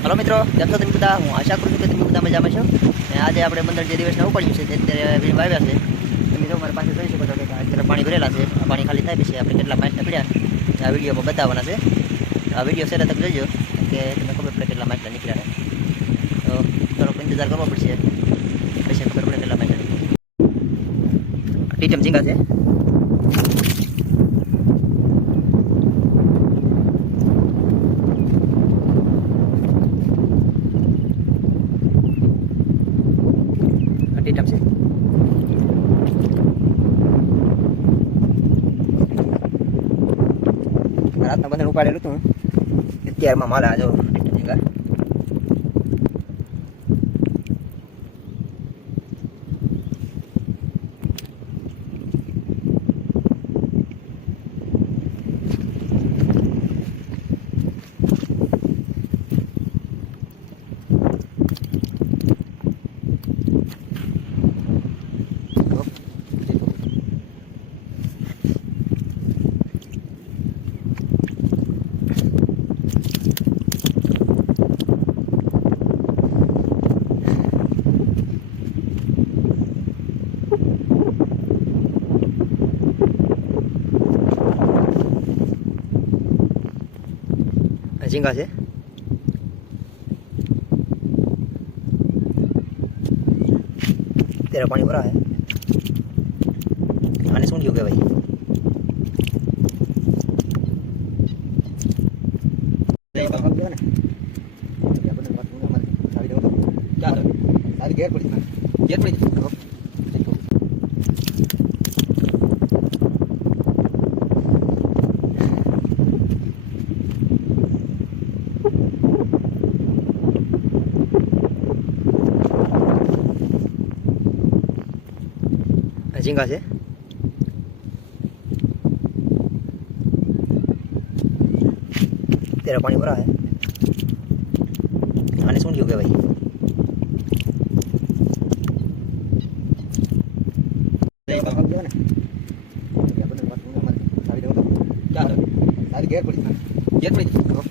હલો મિત્રો, કેમ છો તમે બધા? હું આશા કરું છું કે તમે બધા મજામાં છો. અને આજે આપણે 15 જે દિવસના ઉપાડ્યું છે તે અત્યારે વીમ વાવ્યા છે. તમે જો મારી પાસે જોઈ શકો છો કે અત્યારે પાણી ભરેલા છે. આ પાણી ખાલી થાય પછી આપણે કેટલા માઇટના પીડ્યા આ વિડીયોમાં બતાવવાના છે. આ વિડીયો છેલ્લે તક જોઈજો કે તમને ખબર પડે કેટલા માઇટના નીકળ્યા છે. તો થોડોક ઇંતજાર કરવો પડશે પછી ખબર પડે કેટલા માઇટના નીકળ્યા. ટીચમ ઝીંગા છે. ટીટમ છે. રાતના બંધન ઉપાડેલું હતું અત્યારમાં મારા જો ટીટમ ઝીંગા. ઝીંગા છે. તેરા પાણી ભરા હે. આને શું થયું કે ભાઈ? ઘેર પડી ઝીંગા છે. તેરા પાણી ભરા હે. આને શું થયું કે ભાઈ? ઘેર પડી